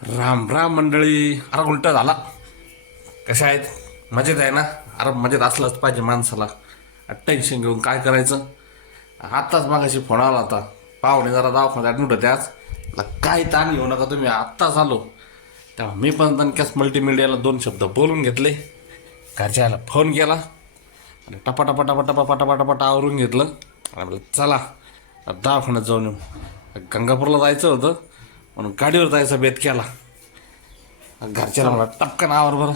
राम राम मंडळी. अरे उलट झाला. कशा आहेत? मजेत आहे ना? अरे मजेत असलंच पाहिजे माणसाला. टेन्शन घेऊन काय करायचं. आत्ताच मागाशी फोन आला होता. पाहुणे जरा दवाखान्यात ॲडमिट होते आज. काय ताण घेऊ नका तुम्ही, आत्ताच आलो. तेव्हा मी पण दणक्यास मल्टीमीडियाला 2 शब्द बोलून घेतले. घरच्याला फोन केला आणि टपाटपा टपाटपा पटापा टपाटा आवरून घेतलं आणि म्हणलं चला दवाखान्यात जाऊन येऊ. गंगापूरला जायचं होतं म्हणून गाडीवर जायचा बेत केला. घरच्याला मला टपकन आवर बरं,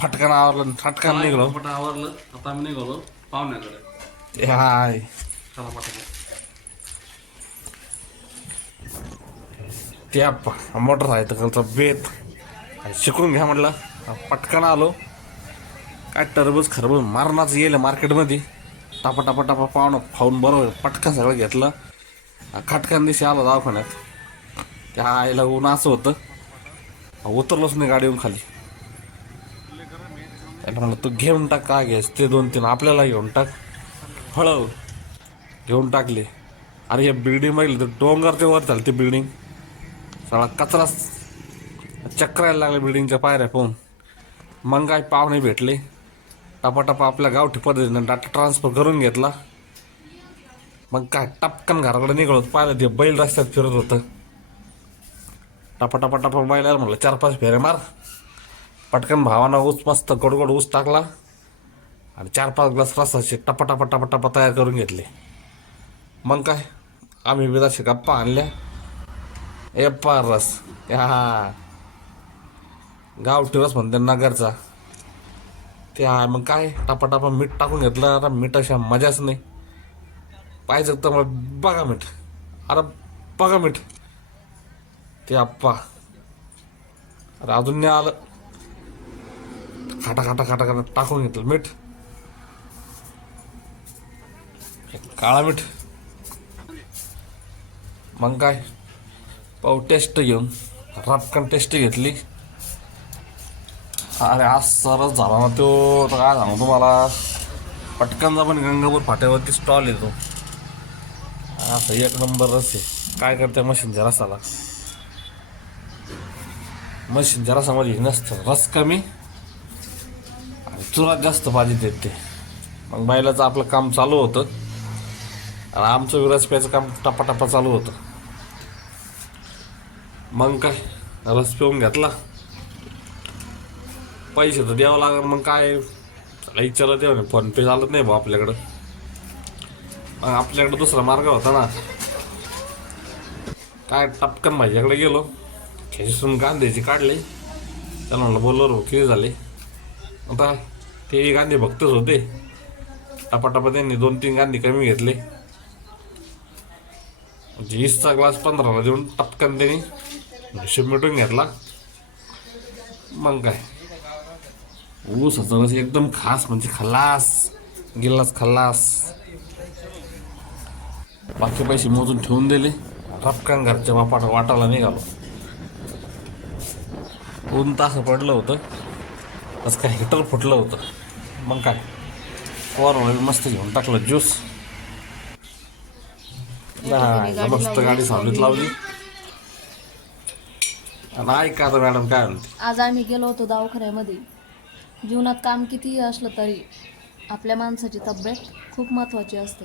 फटकन आवरलं, फटकन निघलो. आवरलं. आता आम्ही निघालो पाहुण्याकडे. हाय चला पटापट. त्या मोटरसायकलचा बेत शिकून घ्या म्हटलं. पटकन आलो. काय टरबूज खरबूज मारणाच येईल मार्केटमध्ये. टापा टापा टापा पाहुणं खाऊन बरोबर पटकन सगळं घेतलं. खटकन दिवशी आलो दवाखान्यात. त्या आईला ऊन असं होतं, उतरलोच नाही गाडीवरून खाली. त्याला म्हणलं तू घेऊन टाक, काय घ्यायचं ते 2-3 आपल्याला घेऊन टाक. फळं घेऊन टाकले. अरे या बिल्डिंग बघितली तर डोंगरच्या वर झाली ती बिल्डिंग. सगळा कचरा चक्रायला लागला बिल्डिंगच्या पायऱ्या पाहून. मग काय पाहुणे भेटले. टपाटपा आपल्या गावठी पद्धतीनं डाटा ट्रान्सफर करून घेतला. मग काय टपकन घराकडे निघालो. पाहिलं ते बैल रस्त्यात फिरत होतं. टपा टपा बैलाला म्हटलं 4-5 फेरे मार. पटकन भावानं ऊस मस्त गोडगोड ऊस टाकला आणि 4-5 ग्लास रसाचे टपा टपा टपा टपा तयार करून घेतले. मग काय आम्ही विदाशे गप्पा आणल्या. पार रस हा गावठी रस म्हणते नगरचा ते आहे. मग काय टपा टपा मीठ टाकून घेतलं. आता मीठ अशा मजाच नाही. पाहिजे तर मग बघा मीठ. अरे बघा मीठ ते आप्पा. अरे अजून नाही आलं. खाटा खाटा खाटा खाटा टाकून घेतलं मीठ. काळा मीठ. मग काय पाहू टेस्ट घेऊन रपकन टेस्ट घेतली. अरे आज सरच झाला ना तो. तर काय सांगू तुम्हाला, पटकनचा पण गंगापूर फाट्यावरती स्टॉल येतो. असं 1 नंबर रस आहे. काय करते मशीनच्या रसाला. मशीनच्या रसामध्ये नसतं रस कमी आणि चुरात जास्त भाजी देते. मग बैलाचं आपलं काम चालू होतं आणि आमचं विरस प्यायचं काम टपाटपा चालू होतं. मग काय रस पिऊन घेतला. पैसे तर द्यावं लागेल. मग काय विचारत येऊ नाही, फोन पे चालत नाही भाऊ आपल्याकडं. मग आपल्याकडं दुसरा मार्ग होता ना. काय टपकन भाज्याकडे गेलो. खेचून गांधीची काढले. त्याला म्हणलं बोललो रो किती झाले. आता ते गांधी भक्तच होते. टपाटपा त्यांनी 2-3 गांधी कमी घेतले. 20चा ग्लास 15ला देऊन टपकन त्यांनी हिशोब मिटून घेतला. मग काय ऊसाचा रस एकदम खास म्हणजे खल्लास. गिल्लास खल्लास. बाकी पैसे मोजून ठेवून दिले. रपकन घरच्या वाटाला निघालो. ऊन तास पडलं होतं. असं काय हिटर फुटलं होतं. मग काय कोर मस्त घेऊन टाकलं ज्यूस. मस्त गाडी सावलीत लावली. आणि ऐका आता मॅडम काय म्हणते. आज आम्ही गेलो होतो दवाखान्यामध्ये. जीवनात काम कितीही असलं तरी आपल्या माणसाची तब्येत खूप महत्त्वाची असते.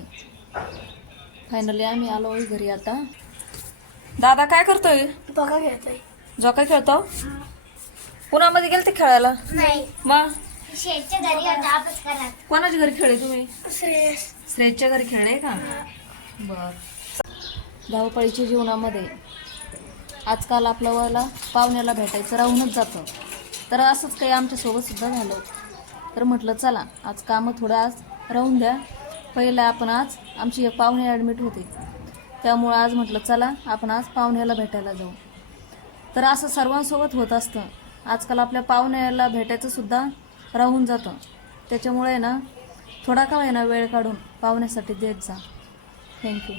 फायनली आम्ही आलो घरी आता. दादा काय करतोय? बघा खेळतोय. जो काय खेळतो? पुण्यामध्ये गेलते खेळायला? नाही, मग शेतच्या घरी होता अभ्यास करत. कोणाच्या घरी खेळले तुम्ही? श्रेयस. श्रेयसच्या घरी खेळले का? बर. धावपळीच्या जीवनामध्ये आजकाल आपल्याला पाहुण्याला भेटायचं राहूनच जातं. तर असंच काही आमच्यासोबत सुद्धा झालं. तर म्हटलं चला आज कामं थोडं आज राहून द्या. पहिलं आपण आज आमची एक पाहुणे ॲडमिट होते. त्यामुळं आज म्हटलं चला आपण आज पाहुण्याला भेटायला जाऊ. तर असं सर्वांसोबत होत असतं. आजकाल आपल्या पाहुण्याला भेटायचं सुद्धा राहून जातं. त्याच्यामुळे ना थोडा का होईना वेळ काढून पाहुण्यासाठी देत जा. थँक्यू.